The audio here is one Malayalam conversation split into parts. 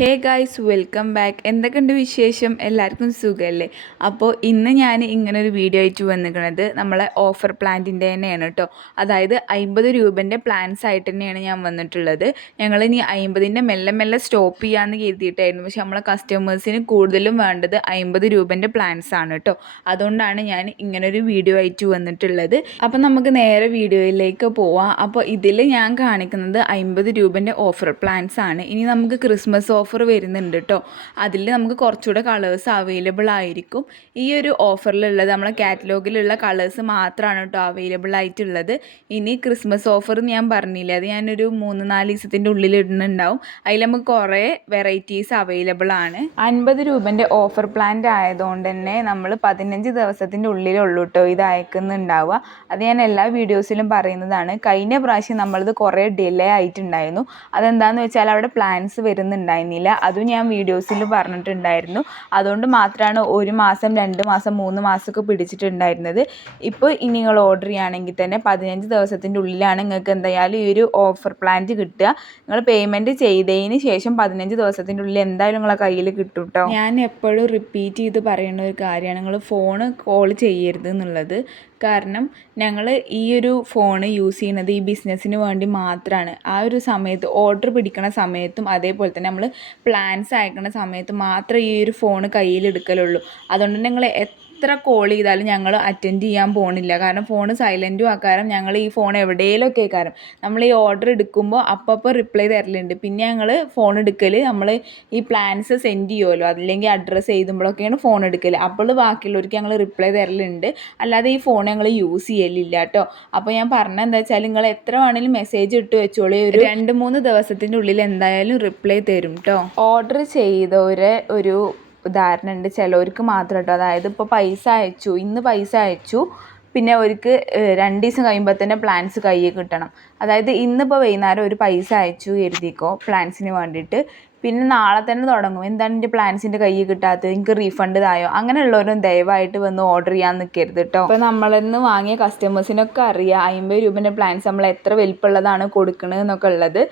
Hey guys welcome back. എന്തൊക്കെയുണ്ട് വിശേഷം? എല്ലാവർക്കും സുഖമല്ലേ അപ്പോൾ ഇന്ന് ഞാൻ ഇങ്ങനെ ഒരു വീഡിയോ ആയിട്ട് വന്നിരിക്കുന്നത് നമ്മളെ ഓഫർ പ്ലാന്റിന്റെ തന്നെയാണ് കേട്ടോ അതായത് അമ്പത് രൂപന്റെ പ്ലാൻസ് ആയിട്ട് തന്നെയാണ് ഞാൻ വന്നിട്ടുള്ളത്. ഞങ്ങൾ ഇനി അമ്പതിന്റെ മെല്ലെ മെല്ലെ സ്റ്റോപ്പ് ചെയ്യാമെന്ന് കരുതിയിട്ടായിരുന്നു. പക്ഷെ നമ്മളെ കസ്റ്റമേഴ്സിന് കൂടുതലും വേണ്ടത് അമ്പത് രൂപന്റെ പ്ലാൻസ് ആണ് കേട്ടോ അതുകൊണ്ടാണ് ഞാൻ ഇങ്ങനൊരു വീഡിയോ ആയിട്ട് വന്നിട്ടുള്ളത്. അപ്പോൾ നമുക്ക് നേരെ വീഡിയോയിലേക്ക് പോവാം. അപ്പോൾ ഇതിൽ ഞാൻ കാണിക്കുന്നത് അമ്പത് രൂപന്റെ ഓഫർ പ്ലാൻസ് ആണ്. ഇനി നമുക്ക് ക്രിസ്മസ് ഓഫർ ഓഫർ വരുന്നുണ്ട് കേട്ടോ അതിൽ നമുക്ക് കുറച്ചുകൂടെ കളേഴ്സ് അവൈലബിൾ ആയിരിക്കും. ഈ ഒരു ഓഫറിലുള്ളത് നമ്മളെ കാറ്റലോഗിലുള്ള കളേഴ്സ് മാത്രമാണ് കേട്ടോ അവൈലബിൾ ആയിട്ടുള്ളത്. ഇനി ക്രിസ്മസ് ഓഫർ ഞാൻ പറഞ്ഞില്ല അത് ഞാനൊരു മൂന്ന് നാല് ദിവസത്തിന്റെ ഉള്ളിൽ ഇടുന്നുണ്ടാവും. അതിൽ നമുക്ക് കുറേ വെറൈറ്റീസ് അവൈലബിൾ ആണ്. അൻപത് രൂപന്റെ ഓഫർ പ്ലാന്റ് ആയതുകൊണ്ട് തന്നെ നമ്മൾ പതിനഞ്ച് ദിവസത്തിന്റെ ഉള്ളിലുള്ളൂ കേട്ടോ ഇത് അയക്കുന്നുണ്ടാവുക. അത് ഞാൻ എല്ലാ വീഡിയോസിലും പറയുന്നതാണ്. കഴിഞ്ഞ പ്രാവശ്യം നമ്മളത് കുറേ ഡിലേ ആയിട്ടുണ്ടായിരുന്നു. അതെന്താണെന്ന് വെച്ചാൽ അവിടെ പ്ലാൻസ് വരുന്നുണ്ടായിരുന്നില്ല അതും ഞാൻ വീഡിയോസിൽ പറഞ്ഞിട്ടുണ്ടായിരുന്നു. അതുകൊണ്ട് മാത്രമാണ് ഒരു മാസം രണ്ട് മാസം മൂന്ന് മാസമൊക്കെ പിടിച്ചിട്ടുണ്ടായിരുന്നത്. ഇപ്പോൾ ഇനി നിങ്ങൾ ഓർഡർ ചെയ്യുകയാണെങ്കിൽ തന്നെ പതിനഞ്ച് ദിവസത്തിന്റെ ഉള്ളിലാണ് നിങ്ങൾക്ക് എന്തായാലും ഈ ഒരു ഓഫർ പ്ലാന്റ് കിട്ടുക. നിങ്ങൾ പേയ്മെന്റ് ചെയ്തതിന് ശേഷം പതിനഞ്ച് ദിവസത്തിന്റെ ഉള്ളിൽ എന്തായാലും നിങ്ങളെ കയ്യിൽ കിട്ടും കേട്ടോ ഞാൻ എപ്പോഴും റിപ്പീറ്റ് ചെയ്ത് പറയുന്ന ഒരു കാര്യമാണ്. നിങ്ങൾ ഫോൺ കോൾ ചെയ്യരുത് എന്നുള്ളത്. കാരണം ഞങ്ങൾ ഈ ഒരു ഫോൺ യൂസ് ചെയ്യുന്നത് ഈ ബിസിനസ്സിന് വേണ്ടി മാത്രമാണ് ആ ഒരു സമയത്ത് ഓർഡർ പിടിക്കണ സമയത്തും അതേപോലെ തന്നെ നമ്മൾ പ്ലാൻസ് അയക്കണ സമയത്ത് മാത്രമേ ഈ ഒരു ഫോൺ കയ്യിലെടുക്കലുള്ളൂ അതുകൊണ്ട് നിങ്ങൾ എത്ര കോൾ ചെയ്താലും ഞങ്ങൾ അറ്റൻഡ് ചെയ്യാൻ പോണില്ല. കാരണം ഫോൺ സൈലന്റും ആക്കാരം. ഞങ്ങൾ ഈ ഫോൺ എവിടെയെങ്കിലുമൊക്കെ ആക്കാരം. നമ്മൾ ഈ ഓർഡർ എടുക്കുമ്പോൾ അപ്പപ്പോൾ റിപ്ലൈ തരലുണ്ട്. പിന്നെ ഞങ്ങൾ ഫോൺ എടുക്കൽ നമ്മൾ ഈ പ്ലാൻസ് സെൻഡ് ചെയ്യുമല്ലോ അല്ലെങ്കിൽ അഡ്രസ്സ് എഴുതുമ്പോഴൊക്കെയാണ് ഫോൺ എടുക്കൽ അപ്പോൾ ബാക്കിയുള്ളവർക്ക് ഞങ്ങൾ റിപ്ലൈ തരലുണ്ട്. അല്ലാതെ ഈ ഫോൺ ഞങ്ങൾ യൂസ് ചെയ്യലില്ല കേട്ടോ അപ്പോൾ ഞാൻ പറഞ്ഞത് എന്താ വെച്ചാൽ നിങ്ങൾ എത്ര വേണമെങ്കിലും മെസ്സേജ് ഇട്ട് വെച്ചോളൂ. ഒരു രണ്ട് മൂന്ന് ദിവസത്തിന്റെ ഉള്ളിൽ എന്തായാലും റിപ്ലൈ തരും കേട്ടോ ഓർഡർ ചെയ്തവരെ ഒരു ഉദാഹരണം ഉണ്ട് ചിലവർക്ക് മാത്രം കേട്ടോ അതായത് ഇപ്പോൾ പൈസ അയച്ചു ഇന്ന് പൈസ അയച്ചു പിന്നെ അവർക്ക് രണ്ട് ദിവസം കഴിയുമ്പോൾ തന്നെ പ്ലാൻസ് കയ്യിൽ കിട്ടണം. അതായത് ഇന്നിപ്പോൾ വൈകുന്നേരം ഒരു പൈസ അയച്ചു കരുതിക്കോ പ്ലാൻസിന് വേണ്ടിയിട്ട്. പിന്നെ നാളെ തന്നെ തുടങ്ങും. എന്താണ് എന്റെ പ്ലാൻസിന്റെ കയ്യിൽ കിട്ടാത്തത്? എനിക്ക് റീഫണ്ട് തായോ അങ്ങനെയുള്ളവരും ദയവായിട്ട് വന്ന് ഓർഡർ ചെയ്യാൻ നിൽക്കരുത് കേട്ടോ അപ്പോൾ നമ്മളിന്ന് വാങ്ങിയ കസ്റ്റമേഴ്സിനൊക്കെ അറിയാം അമ്പത് രൂപേന്റെ പ്ലാൻസ് നമ്മൾ എത്ര വലിപ്പമുള്ളതാണ് കൊടുക്കണത് എന്നൊക്കെ ഉള്ളത്.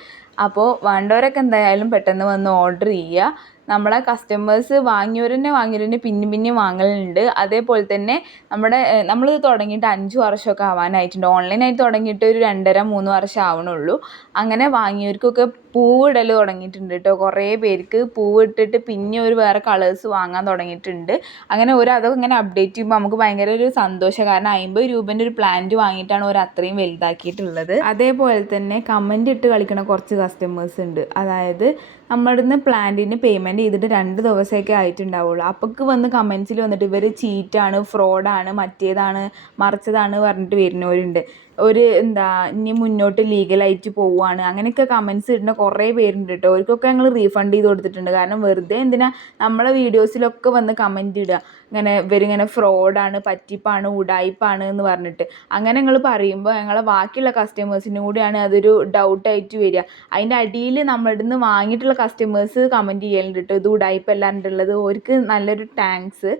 അപ്പോൾ വേണ്ടവരൊക്കെ എന്തായാലും പെട്ടെന്ന് വന്ന് ഓർഡർ ചെയ്യുക. നമ്മളെ കസ്റ്റമേഴ്സ് വാങ്ങിയവർ തന്നെ വാങ്ങിയവർ തന്നെ വാങ്ങലുണ്ട്. അതേപോലെ തന്നെ നമ്മുടെ നമ്മൾ തുടങ്ങിയിട്ട് അഞ്ച് വർഷമൊക്കെ ആവാനായിട്ടുണ്ട്. ഓൺലൈനായിട്ട് തുടങ്ങിയിട്ട് ഒരു രണ്ടര മൂന്ന് വർഷം ആവണുള്ളൂ. അങ്ങനെ വാങ്ങിയവർക്കൊക്കെ പൂവിടൽ തുടങ്ങിയിട്ടുണ്ട് കേട്ടോ. കുറേ പേർക്ക് പൂവിട്ടിട്ട് പിന്നെ ഒരു വേറെ കളേഴ്സ് വാങ്ങാൻ തുടങ്ങിയിട്ടുണ്ട്. അങ്ങനെ ഒരു അതൊക്കെ ഇങ്ങനെ അപ്ഡേറ്റ് ചെയ്യുമ്പോൾ നമുക്ക് ഭയങ്കര ഒരു സന്തോഷം. കാരണം അമ്പത് രൂപേന്റെ ഒരു പ്ലാന്റ് വാങ്ങിയിട്ടാണ് ഒരു അത്രയും വലുതാക്കിയിട്ടുള്ളത്. അതേപോലെ തന്നെ കമന്റ് ഇട്ട് കളിക്കണം കുറച്ച് കസ്റ്റമേഴ്സ് ഉണ്ട്. അതായത് നമ്മുടെ നിന്ന് പ്ലാന്റിന് പേയ്മെന്റ് ചെയ്തിട്ട് രണ്ട് ദിവസമൊക്കെ ആയിട്ടുണ്ടാവുള്ളൂ. അപ്പോൾക്ക് വന്ന് കമൻസിൽ വന്നിട്ട് ഇവർ ചീറ്റാണ് ഫ്രോഡാണ് മറ്റേതാണ് മറിച്ചതാണ് പറഞ്ഞിട്ട് വരുന്നവരുണ്ട്. ഒരു എന്താ ഇനി മുന്നോട്ട് ലീഗലായിട്ട് പോവുകയാണ് അങ്ങനെയൊക്കെ കമൻസ് ഇടുന്ന കുറേ പേരുണ്ട് കേട്ടോ. അവർക്കൊക്കെ ഞങ്ങൾ റീഫണ്ട് ചെയ്ത് കൊടുത്തിട്ടുണ്ട്. കാരണം വെറുതെ എന്തിനാ നമ്മളെ വീഡിയോസിലൊക്കെ വന്ന് കമന്റ് ഇടുക. ഇങ്ങനെ ഇവരിങ്ങനെ ഫ്രോഡാണ് പറ്റിപ്പാണ് ഉടായ്പാണ് എന്ന് പറഞ്ഞിട്ട്. അങ്ങനെ ഞങ്ങൾ പറയുമ്പോൾ ഞങ്ങളെ ബാക്കിയുള്ള കസ്റ്റമേഴ്സിനും കൂടിയാണ് അതൊരു ഡൗട്ടായിട്ട് വരിക. അതിന്റെ അടിയിൽ നമ്മളുടെ നിന്ന് വാങ്ങിയിട്ടുള്ള കസ്റ്റമേഴ്സ് കമന്റ് ചെയ്യലുണ്ട് കേട്ടോ. ഇത് ഉടായിപ്പല്ലാണ്ടുള്ളത് അവർക്ക് നല്ലൊരു താങ്ക്സ്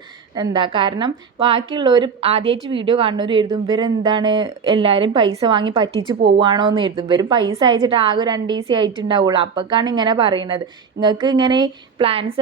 എന്താ കാരണം ബാക്കിയുള്ളവർ ആദ്യമായിട്ട് വീഡിയോ കാണുന്നവർ എഴുതും ഇവരെന്താണ് എല്ലാവരും പൈസ വാങ്ങി പറ്റിച്ച് പോവുകയാണോ എന്ന് എഴുതും ഇവർ പൈസ അയച്ചിട്ട് ആകെ രണ്ട് ദിവസം ആയിട്ടുണ്ടാവുള്ളൂ. അപ്പോഴാണ് ഇങ്ങനെ പറയുന്നത് നിങ്ങൾക്ക് ഇങ്ങനെ പ്ലാൻസ്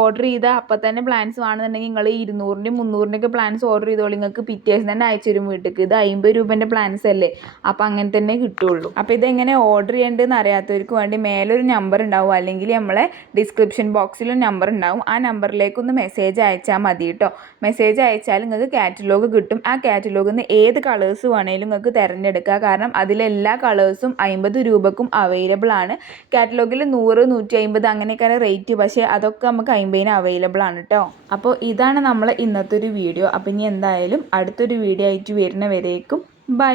ഓർഡർ ചെയ്ത അപ്പം തന്നെ പ്ലാൻസ് വേണമെന്നുണ്ടെങ്കിൽ നിങ്ങൾ ഇരുന്നൂറിന്റെയും മുന്നൂറിന്റെയൊക്കെ പ്ലാൻസ് ഓർഡർ ചെയ്തോളൂ. നിങ്ങൾക്ക് പിറ്റേഴ്സ് തന്നെ അയച്ചു തരും വീട്ടിലേക്ക് ഇത് അമ്പത് രൂപേന്റെ പ്ലാൻസ് അല്ലേ? അപ്പം അങ്ങനെ തന്നെ കിട്ടുള്ളൂ. അപ്പോൾ ഇതെങ്ങനെ ഓർഡർ ചെയ്യേണ്ടതെന്ന് അറിയാത്തവർക്ക് വേണ്ടി മേലൊരു നമ്പർ ഉണ്ടാവും. അല്ലെങ്കിൽ നമ്മളെ ഡിസ്ക്രിപ്ഷൻ ബോക്സിലും നമ്പർ ഉണ്ടാവും. ആ നമ്പറിലേക്ക് ഒന്ന് മെസ്സേജ് അയച്ചാൽ മതി കേട്ടോ മെസ്സേജ് അയച്ചാൽ നിങ്ങൾക്ക് കാറ്റലോഗ് കിട്ടും. ആ കാറ്റലോഗിൽ നിന്ന് ഏത് കളേഴ്സ് വേണേലും നിങ്ങൾക്ക് തിരഞ്ഞെടുക്കുക. കാരണം അതിലെല്ലാ കളേഴ്സും അമ്പത് രൂപക്കും അവൈലബിൾ ആണ്. കാറ്റലോഗിൽ നൂറ് നൂറ്റി അമ്പത് അങ്ങനെയൊക്കെയാണ് റേറ്റ് പക്ഷേ അതൊക്കെ നമുക്ക് അമ്പതിന് അവൈലബിൾ ആണ് കേട്ടോ അപ്പോൾ ഇതാണ് നമ്മൾ ഇന്നത്തെ ഒരു വീഡിയോ അപ്പോൾ ഇനി എന്തായാലും അടുത്തൊരു വീഡിയോ ആയിട്ട് വരുന്നവരേക്കും ബൈ